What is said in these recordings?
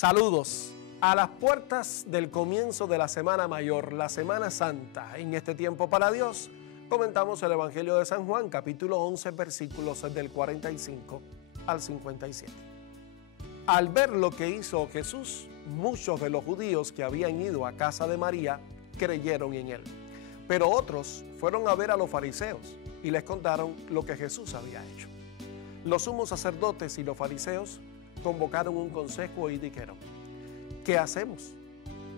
Saludos. A las puertas del comienzo de la Semana Mayor, la Semana Santa, en este tiempo para Dios, comentamos el Evangelio de San Juan, capítulo 11, versículos del 45 al 57. Al ver lo que hizo Jesús, muchos de los judíos que habían ido a casa de María creyeron en él. Pero otros fueron a ver a los fariseos y les contaron lo que Jesús había hecho. Los sumos sacerdotes y los fariseos convocaron un consejo y dijeron: ¿qué hacemos?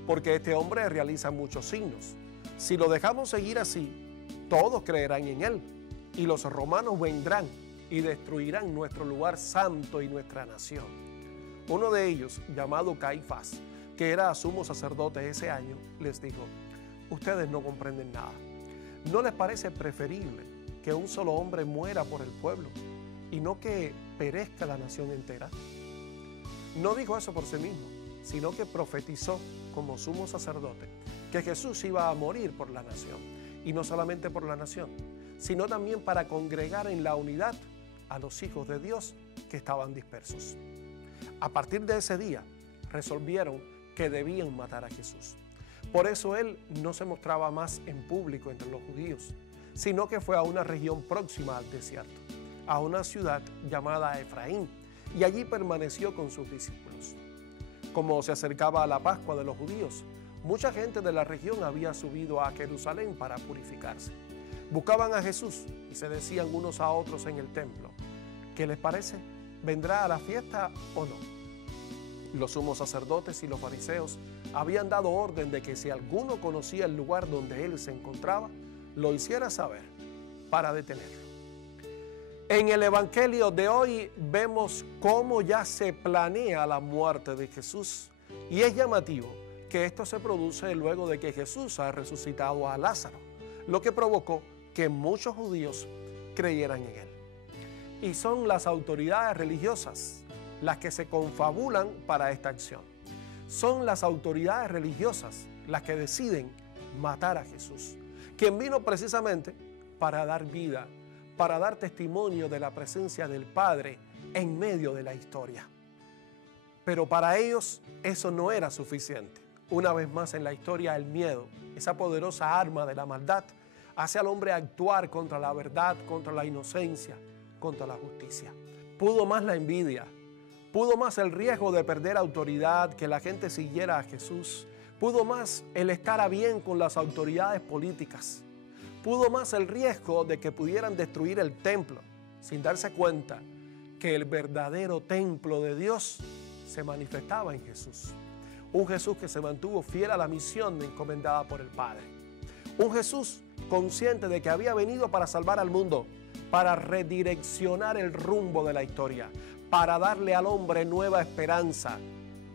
Porque este hombre realiza muchos signos. Si lo dejamos seguir así, todos creerán en él, y los romanos vendrán y destruirán nuestro lugar santo y nuestra nación. Uno de ellos, llamado Caifás, que era sumo sacerdote ese año, les dijo: ustedes no comprenden nada. ¿No les parece preferible que un solo hombre muera por el pueblo y no que perezca la nación entera? No dijo eso por sí mismo, sino que profetizó como sumo sacerdote que Jesús iba a morir por la nación, y no solamente por la nación, sino también para congregar en la unidad a los hijos de Dios que estaban dispersos. A partir de ese día, resolvieron que debían matar a Jesús. Por eso él no se mostraba más en público entre los judíos, sino que fue a una región próxima al desierto, a una ciudad llamada Efraín, y allí permaneció con sus discípulos. Como se acercaba a la Pascua de los judíos, mucha gente de la región había subido a Jerusalén para purificarse. Buscaban a Jesús y se decían unos a otros en el templo: ¿qué les parece? ¿Vendrá a la fiesta o no? Los sumos sacerdotes y los fariseos habían dado orden de que si alguno conocía el lugar donde él se encontraba, lo hiciera saber para detenerlo. En el Evangelio de hoy vemos cómo ya se planea la muerte de Jesús, y es llamativo que esto se produce luego de que Jesús ha resucitado a Lázaro, lo que provocó que muchos judíos creyeran en él. Y son las autoridades religiosas las que se confabulan para esta acción. Son las autoridades religiosas las que deciden matar a Jesús, quien vino precisamente para dar vida, para dar testimonio de la presencia del Padre en medio de la historia. Pero para ellos eso no era suficiente. Una vez más en la historia, el miedo, esa poderosa arma de la maldad, hace al hombre actuar contra la verdad, contra la inocencia, contra la justicia. Pudo más la envidia, pudo más el riesgo de perder autoridad, que la gente siguiera a Jesús, pudo más el estar a bien con las autoridades políticas, pudo más el riesgo de que pudieran destruir el templo, sin darse cuenta que el verdadero templo de Dios se manifestaba en Jesús. Un Jesús que se mantuvo fiel a la misión encomendada por el Padre. Un Jesús consciente de que había venido para salvar al mundo, para redireccionar el rumbo de la historia, para darle al hombre nueva esperanza,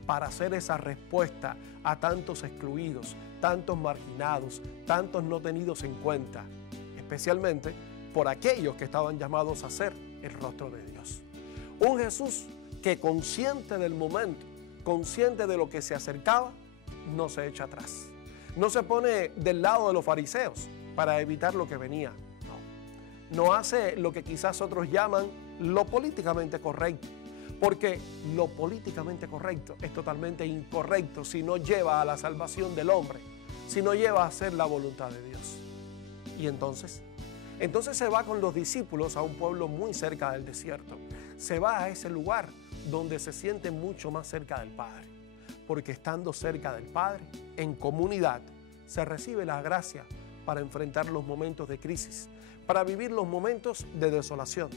para hacer esa respuesta a tantos excluidos, tantos marginados, tantos no tenidos en cuenta, especialmente por aquellos que estaban llamados a ser el rostro de Dios. Un Jesús que, consciente del momento, consciente de lo que se acercaba, no se echa atrás. No se pone del lado de los fariseos para evitar lo que venía. No hace lo que quizás otros llaman lo políticamente correcto, porque lo políticamente correcto es totalmente incorrecto si no lleva a la salvación del hombre, si no lleva a hacer la voluntad de Dios. Y entonces se va con los discípulos a un pueblo muy cerca del desierto. Se va a ese lugar donde se siente mucho más cerca del Padre, porque estando cerca del Padre, en comunidad, se recibe la gracia para enfrentar los momentos de crisis, para vivir los momentos de desolación,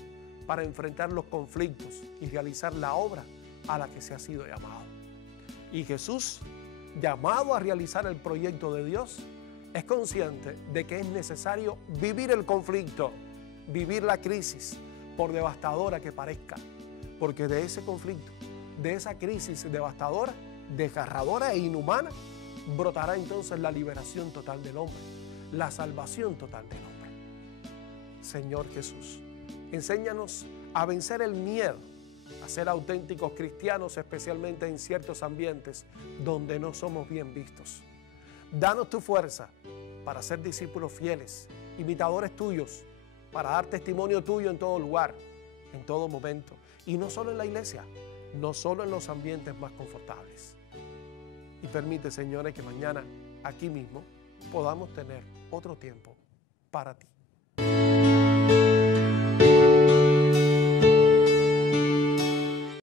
para enfrentar los conflictos y realizar la obra a la que se ha sido llamado. Y Jesús, llamado a realizar el proyecto de Dios, es consciente de que es necesario vivir el conflicto, vivir la crisis, por devastadora que parezca, porque de ese conflicto, de esa crisis devastadora, desgarradora e inhumana, brotará entonces la liberación total del hombre, la salvación total del hombre. Señor Jesús, enséñanos a vencer el miedo, a ser auténticos cristianos, especialmente en ciertos ambientes donde no somos bien vistos. Danos tu fuerza para ser discípulos fieles, imitadores tuyos, para dar testimonio tuyo en todo lugar, en todo momento, y no solo en la iglesia, no solo en los ambientes más confortables. Y permite, Señor, que mañana aquí mismo podamos tener otro tiempo para ti.